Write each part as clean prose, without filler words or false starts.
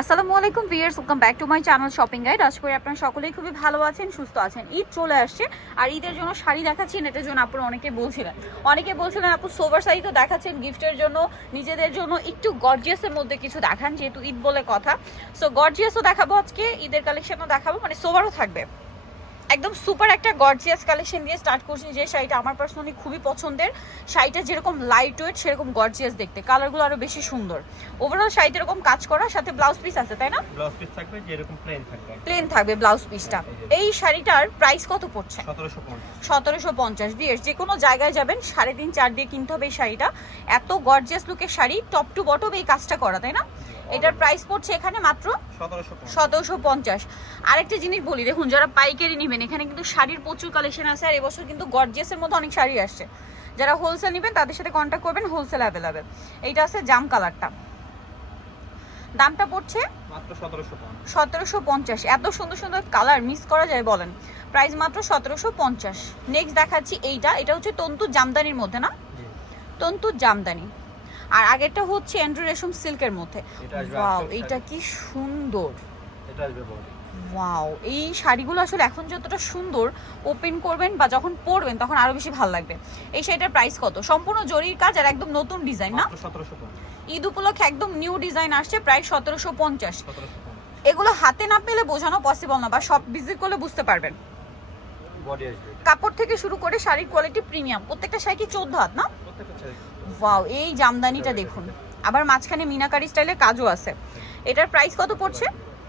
আসসালামু আলাইকুম viewers, welcome back to my channel shopping guide. আশা করি আপনারা সকলেই খুবই ভালো আছেন, সুস্থ আছেন। ঈদ চলে আসছে আর ঈদের জন্য শাড়ি দেখাচ্ছি। এটার জন্য আপনারা অনেকে বলছিলেন আপু সোভার শাড়ি তো দেখাচ্ছেন গিফটের জন্য, নিজেদের জন্য একটু গর্জিয়াসের মধ্যে কিছু দেখান, যেহেতু ঈদ বলে কথা। সো গর্জিয়াসও দেখাবো আজকে, ঈদের কালেকশনও দেখাবো, মানে সোভারও থাকবে। একদম সুপার একটা গর্জিয়াস কালেকশন দিয়ে স্টার্ট করছি, যে শাড়িটা আমার পার্সোনালি খুবই পছন্দের। শাড়িটা যেরকম লাইট ওয়েট সেরকম গর্জিয়াস দেখতে, কালারগুলো আরো বেশি সুন্দর। ওভারঅল শাড়িটা এরকম কাজ করা, সাথে ব্লাউজ পিস আছে, তাই না? ব্লাউজ পিস থাকবে, যেরকম প্লেন থাকবে ব্লাউজ পিসটা। এই শাড়িটার প্রাইস কত পড়ছে? 1750। দিয়ে যে কোনো জায়গায় যাবেন 3.5-4 দিয়ে কিনতে হবে এই শাড়িটা। এত গর্জিয়াস লুকের শাড়ি, টপ টু বটম এই কাজটা করা, তাই না? এটার প্রাইস পড়ছে এখানে মাত্র 1750। আরেকটা জিনিস বলি, দেখুন যারা পাইকারি নেবেন, এখানে কিন্তু শাড়ির প্রচুর কালেকশন আছে। আর এবছর কিন্তু গর্জিয়াসের মধ্যে অনেক শাড়ি আসছে। যারা হোলসেল নেবেন তাদের সাথে কন্ট্যাক্ট করবেন, হোলসেল অ্যাভেলেবেল। এইটা আছে জাম কালারটা, দামটা পড়ছে মাত্র 1750। এত সুন্দর সুন্দর কালার মিস করা যায় বলেন? প্রাইস মাত্র 1750। নেক্সট দেখাচ্ছি এটা হচ্ছে তন্তু জামদানির মধ্যে, না? তন্তু জামদানি। আর আগেরটা হচ্ছে অ্যান্ড্রু রেশম সিল্কের মধ্যে। ওয়াও, এটা কি সুন্দর! এটা আসবে বডি। ওয়াও, এই শাড়িগুলো আসলে এখন যতটা সুন্দর ওপেন করবেন বা যখন পরবেন তখন আরো বেশি ভালো লাগবে। এই শাড়িটার প্রাইস কত? সম্পূর্ণ জরির কাজ আর একদম নতুন ডিজাইন, না? 1750। ঈদ উপলক্ষে একদম নিউ ডিজাইন আসছে, প্রাইস 1750। এগুলো হাতে না পেলে বোঝানো পসিবল না, বা সব ভিজিট করলে বুঝতে পারবেন। বডি আসবে। কাপড় থেকে শুরু করে শাড়ির কোয়ালিটি প্রিমিয়াম। প্রত্যেকটা শাড়ি কি 14 হাত, না? প্রত্যেকটা শাড়ি। ওয়াও, এই জামদানিটা দেখুন, আবার মাঝখানে মিনাকারি স্টাইলে কাজও আছে। এটার প্রাইস কত পড়ছে?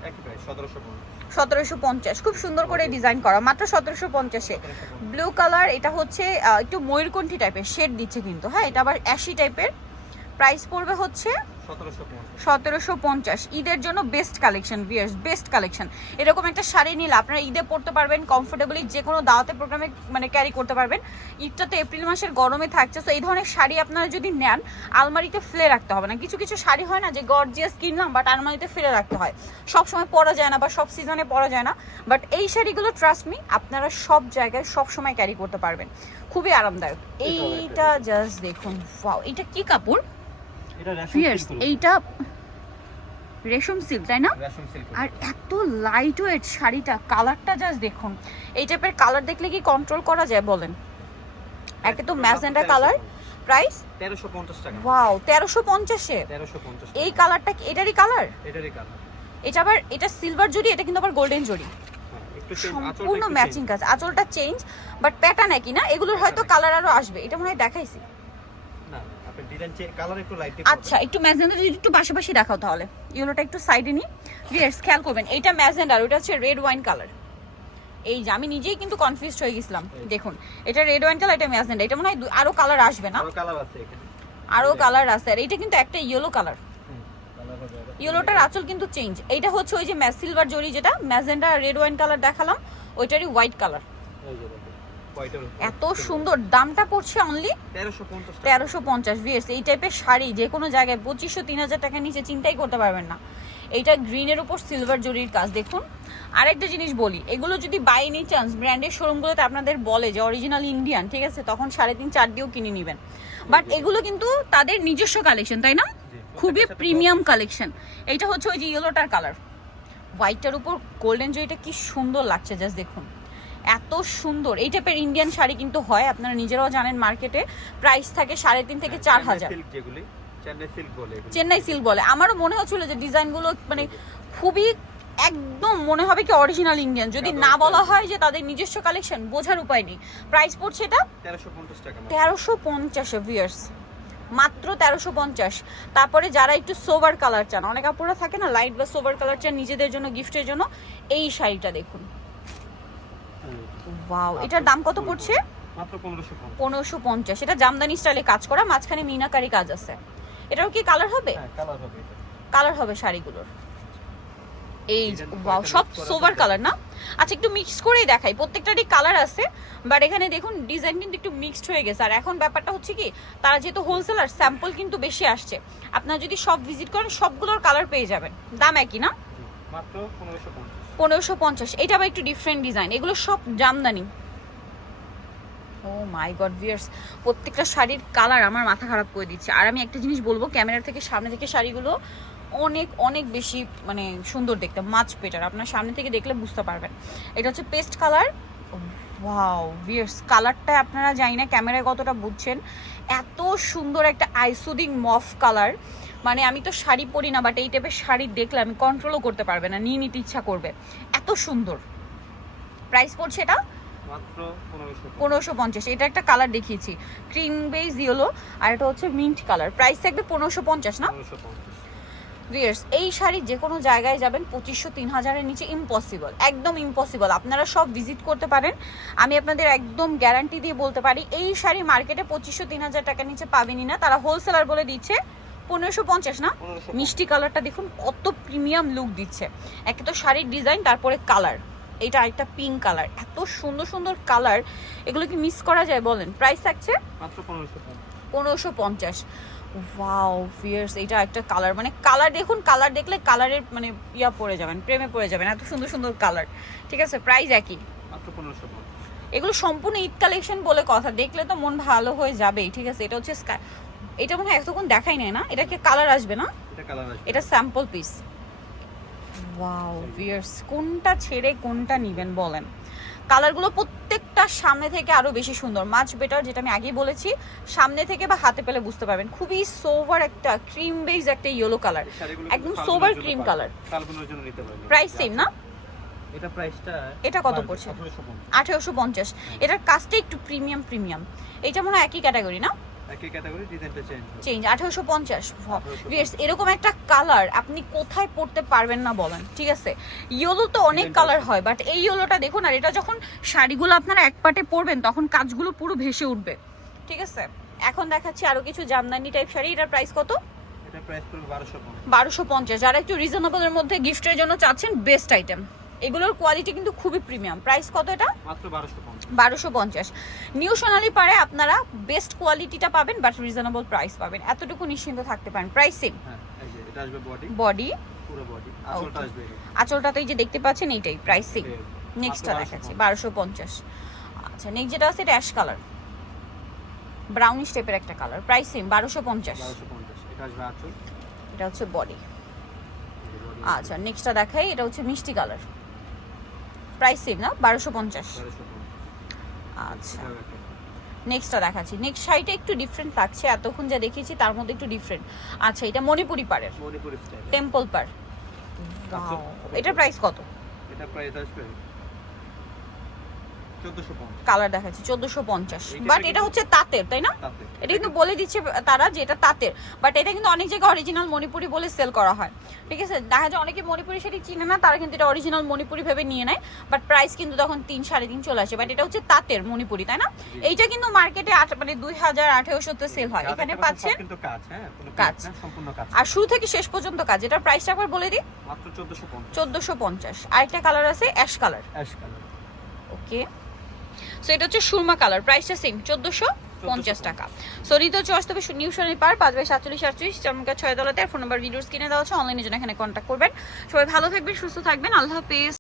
একই প্রাইস 1750। 1750। খুব সুন্দর করে ডিজাইন করা, মাত্র 1750-এ। ব্লু কালার, এটা হচ্ছে একটু ময়ূরকণ্ঠী টাইপের শেড দিচ্ছে কিন্তু, হ্যাঁ, এটা আবার অ্যাশি টাইপের। প্রাইস পড়বে হচ্ছে 1750। ঈদের জন্য best collection viewers, best collection. এরকম একটা শাড়ি নিলে আপনারা ঈদে পরতে পারবেন কমফোর্টেবলি, যে কোনো দাওয়াতে প্রোগ্রামে মানে ক্যারি করতে পারবেন। ঈদটা তো এপ্রিল মাসের গরমে থাকছে, তো এই ধরনের শাড়ি আপনারা যদি নেন আলমারিতে ফেলে রাখতে হবে না। কিছু কিছু শাড়ি হয় না যে গর্জিয়াস কিনলাম বাট আলমারিতে ফেলে রাখতে হয়, সব সময় পরা যায় না বা সব সিজনে পরা যায় না। বাট এই শাড়িগুলো ট্রাস্ট মি আপনারা সব জায়গায় সব সময় ক্যারি করতে পারবেন, খুবই আরামদায়ক। এইটা জাস্ট দেখুন, ওয়াও, এটা কি কাপড়? এইটা রেশম সিল্ক, তাই না? আর এত লাইট ওয়েট শাড়িটা, কালারটা জাস্ট দেখুন। এই টাইপের কালার দেখলে কি কন্ট্রোল করা যায় বলেন? একে তো ম্যাজেন্ডা কালার, প্রাইস 1350 টাকা। ওয়াও, 1350-এ 1350। এই কালারটা এটারই কালার? এটারই কালার। এটা আবার এটা সিলভার জরি, এটা কিন্তু আবার গোল্ডেন জরি, একটু সম্পূর্ণ ম্যাচিং কাজ। আঁচলটা চেঞ্জ বাট প্যাটার্ন একই, না? এগুলোর হয়তো কালার আরো আসবে, এটা মনে হয় দেখাইছি। আচ্ছা, একটু ম্যাজেন্ডা যদি একটু পাশাপাশি দেখাও তাহলে। ইয়েলোটা একটু সাইডে নি, ভিউয়ার্স খেয়াল করবেন। এইটা ম্যাজেন্ডা আর ওটা হচ্ছে রেড ওয়াইন কালার। এই যে আমি নিজেই কিন্তু কনফিউজড হয়ে গেছিলাম। দেখুন, এটা রেড ওয়াইন কালার, এটা ম্যাজেন্ডা। এটা মনে হয় আরো কালার আসবে, না? আরো কালার আছে। আর এটা কিন্তু একটা ইয়েলো কালার, ইয়েলোটার আঁচল কিন্তু চেঞ্জ। এইটা হচ্ছে ওই যে সিলভার জরি, যেটা ম্যাজেন্ডা রেড ওয়াইন কালার দেখালাম, ওইটারই হোয়াইট কালার। এত সুন্দর। দামটা পড়ছে অনলি 1350 ভিউয়ার্স। এই টাইপের শাড়ি যে কোনো জায়গায় 2500-3000 টাকার নিচে চিন্তাই করতে পারবেন না। এইটা গ্রিনের উপর সিলভার জরির কাজ দেখুন। আরেকটা জিনিস বলি, এগুলো যদি বাই এনি চান্স ব্র্যান্ডের শোরুমগুলোতে আপনাদের বলে যে অরিজিনাল ইন্ডিয়ান, ঠিক আছে, তখন 3.5-4 দিয়েও কিনে নেবেন। বাট এগুলো কিন্তু তাদের নিজস্ব কালেকশন, তাই না? খুবই প্রিমিয়াম কালেকশন। এইটা হচ্ছে ওই যে ইয়েলোটার কালার, হোয়াইটটার উপর গোল্ডেন জরিটা কি সুন্দর লাগছে, জাস্ট দেখুন, এত সুন্দর। এই টাইপের ইন্ডিয়ান শাড়ি কিন্তু হয়, আপনারা নিজেরাও জানেন, মার্কেটে প্রাইস থাকে 3.5 থেকে 4000। চেন্নাই সিল্ক বলে। আমারও মনে হচ্ছিল যে ডিজাইনগুলো মানে খুবই একদম মনে হবে কি অরিজিনাল ইন্ডিয়ান, যদি না বলা হয় যে তাদের নিজস্ব কালেকশন, বোঝার উপায় নেই। প্রাইস পড়ছে এটা 1350 টাকা। 1350 ভিউয়ার্স, মাত্র 1350। তারপরে যারা একটু সোভার কালার চান, অনেক আপুরা থাকে না লাইট বা সোভার কালার চান নিজেদের জন্য, গিফটের জন্য, এই শাড়িটা দেখুন। ওয়াও, এটার দাম কত পড়ছে? মাত্র 1550। এটা জামদানি স্টাইলে কাজ করা, মাঝখানে মিনাকারি কাজ আছে। এটাও কি কালার হবে? হ্যাঁ, কালার হবে। কালার হবে শাড়িগুলোর। এই ওয়াও, সব সোভার কালার, না? আচ্ছা, একটু মিক্স করেই দেখাই। প্রত্যেকটারই কালার আছে, বাট এখানে দেখুন ডিজাইন কিন্তু একটু মিক্সড হয়ে গেছে। আর এখন ব্যাপারটা হচ্ছে কি, তারা যেহেতু হোলসেলার, স্যাম্পল কিন্তু বেশি আসছে। আপনারা যদি সব ভিজিট করেন সবগুলোর কালার পেয়ে যাবেন। দাম একই, না? মাত্র 1550। 1550। এটা আবার একটু ডিফারেন্ট ডিজাইন, এগুলো সব জামদানি। ও মাই গড ভিউয়ার্স, প্রত্যেকটা শাড়ির কালার আমার মাথা খারাপ করে দিচ্ছে। আর আমি একটা জিনিস বলবো, ক্যামেরা থেকে সামনে থেকে শাড়িগুলো অনেক অনেক বেশি মানে সুন্দর দেখতে, মাচ বেটার। আপনার সামনে থেকে দেখলে বুঝতে পারবেন। এটা হচ্ছে পেস্ট কালার। ওয়াও ভিয়ার্স, কালারটা আপনারা জানি না ক্যামেরায় কতটা বুঝছেন, এত সুন্দর একটা আইসুদিং মফ কালার। মানে আমি তো শাড়ি পরি না, বাট এই টাইপের শাড়ি দেখলে আমি কন্ট্রোলও করতে পারবে না, নিয়ে নিতে ইচ্ছা করবে, এত সুন্দর। প্রাইস পড়ছে এটা মাত্র 1550। এটা একটা কালার দেখিয়েছি ক্রিম বেজ ইয়েলো, আর এটা হচ্ছে মিন্ট কালার। প্রাইস থাকবে 1550 না 1550। ভিয়ার্স, এই শাড়ি যে কোনো জায়গায় যাবেন 2500-3000-এর নিচে ইম্পসিবল, একদম ইম্পসিবল। আপনারা সব ভিজিট করতে পারেন, আমি আপনাদের একদম গ্যারান্টি দিয়ে বলতে পারি এই শাড়ি মার্কেটে 2500-3000 টাকার নিচে পাবেনই না। তারা হোলসেলার বলে দিচ্ছে 1550 না। 1550 মিষ্টি কালারটা দেখুন কত প্রিমিয়াম লুক দিচ্ছে। একে তো শাড়ির ডিজাইন, তারপরে কালার, এটা আরেকটা পিঙ্ক কালার, এত সুন্দর সুন্দর কালার, এগুলো কি মিস করা যায় বলেন? প্রাইস থাকছে মাত্র 1550। ওয়াও ভিয়ার্স, এটা একটা কালার, মানে কালার দেখুন, কালার দেখলে কালারের মানে ইয়া পড়ে যাবেন, প্রেমে পড়ে যাবেন, এত সুন্দর সুন্দর কালার। ঠিক আছে, প্রাইস একই মাত্র 1550। এগুলো সম্পূর্ণ ঈদ কালেকশন বলে কথা, দেখলে তো মন ভালো হয়ে যাবেই। ঠিক আছে, এটা হচ্ছে এটা মনে হয় এতক্ষণ দেখাই নাই না, এটা কি কালার আসবে না? এটা কালার আছে, এটা স্যাম্পল পিস। ওয়াও ভিয়ার্স, কোনটা ছেড়ে কোনটা নিবেন বলেন? কালারগুলো প্রত্যেকটা সামনে থেকে আরো বেশি সুন্দর, মাচ বেটার, যেটা আমি আগেই বলেছি। সামনে থেকে বা হাতে পেলে বুঝতে পারবেন, খুবই সোভার একটা ক্রিম বেজ একটা ইয়েলো কালার, একদম সোভার ক্রিম কালার। কালগুলোর জন্য নিতে পারবেন। প্রাইস সেম না? এটা প্রাইসটা এটা কত পড়ছে? 1850। এটার কাজটা একটু প্রিমিয়াম প্রিমিয়াম। এটা মনে হয় একই ক্যাটাগরি না? একই ক্যাটাগরি, ডিজাইনটা চেঞ্জ। 1850। ভিউয়ার্স, এরকম একটা কালার আপনি কোথায় পড়তে পারবেন না বলেন? ঠিক আছে, ইয়েলো তো অনেক কালার হয়, বাট এই ইয়েলোটা দেখুন, আর এটা যখন শাড়িগুলো আপনারা এক পাটে পরবেন তখন কাজগুলো পুরো ভেসে উঠবে। ঠিক আছে, এখন দেখাচ্ছি আরো কিছু জামদানি টাইপ শাড়ি। এটার প্রাইস কত? এটা প্রাইস পড়বে 1250। 1250। যারা একটু রিজনেবলের মধ্যে গিফটের জন্য চাচ্ছেন, বেস্ট আইটেম। এগুলোর কোয়ালিটি কিন্তু খুবই প্রিমিয়াম। প্রাইস কত এটা? মাত্র 1250। 1250। নিউ সোনালি পারে আপনারা বেস্ট কোয়ালিটিটা পাবেন, বাট রিজনেবল প্রাইস পাবেন, এতটুকু নিশ্চিন্ত থাকতে পারেন। Price same. হ্যাঁ, এই যে এটা আসবে বডি, বডি পুরো বডি, আঁচলটা আসবে এরকম। আঁচলটাতেই যে দেখতে পাচ্ছেন এইটাই প্রাইস সেম। নেক্সটটা দেখাচ্ছি 1250। আচ্ছা, নেক্সট যেটা আছে এটা অ্যাশ কালার, ব্রাউনিশ টাইপের একটা কালার। Price same 1250। 1250। এটা আসবে আঁচল, এটা হচ্ছে বডি। আচ্ছা, নেক্সটটা দেখাই, এটা হচ্ছে মিষ্টি কালার। প্রাইস সেম না? 1250। 1250। আচ্ছা, এটাও একটা। নেক্সটটা দেখাচ্ছি। নেক্সট শাড়িটা একটু ডিফারেন্ট লাগছে, এতক্ষণ যা দেখেছি তার মধ্যে একটু ডিফারেন্ট। আচ্ছা, এটা মণিপুরি পাড়ের, মণিপুরি স্টাইল। টেম্পল পাড়। আচ্ছা, এটার প্রাইস কত? এটা প্রাইস আসবে 1450। কালার দেখাচ্ছি 1450। এইটা বাট কিন্তু- এটা হচ্ছে তাঁতের, তাই না? তাতে এটা কিন্তু বলে দিচ্ছে তারা যে এটা তাঁতের, বাট এটা কিন্তু অনেক জায়গায় অরিজিনাল মণিপুরি বলে সেল করা হয়। ঠিক আছে, দেখা যায় অনেকে মণিপুরি শাড়ি চিনে না, তারা কিন্তু এটা অরিজিনাল মণিপুরি ভেবে নিয়ে নেয়, বাট প্রাইস কিন্তু তখন 3-3.5 চলে আসে। বাট এটা হচ্ছে তাঁতের মণিপুরি, তাই না? এইটা কিন্তু মার্কেটে মানে 2000-1800 সেল হয়, যা এখানে দেখতে পাচ্ছেন কিন্তু কাজ, হ্যাঁ, কোনো কাজ। কাজ না, সম্পূর্ণ কাজ। আর শুরু থেকে শেষ পর্যন্ত কাজ। এটার প্রাইসটা একবার বলে দিই, মাত্র 1450। 1450। আরেকটা কালার আছে ash colour. Ash colour. Okay, so এটা হচ্ছে সুরমা কালার। প্রাইসটা সেম 1450 টাকা। সো রিতো চয়েস তবে নিউ সোনালি পার 5/47-48 চমকা 6 দলাতে। ফোন নাম্বার ভিডিওস কিনে দেওয়া আছে, অনলাইনে জন্য এখানে কন্ট্যাক্ট করবেন। সবাই ভালো থাকবেন, সুস্থ থাকবেন, আল্লাহ হাফেজ।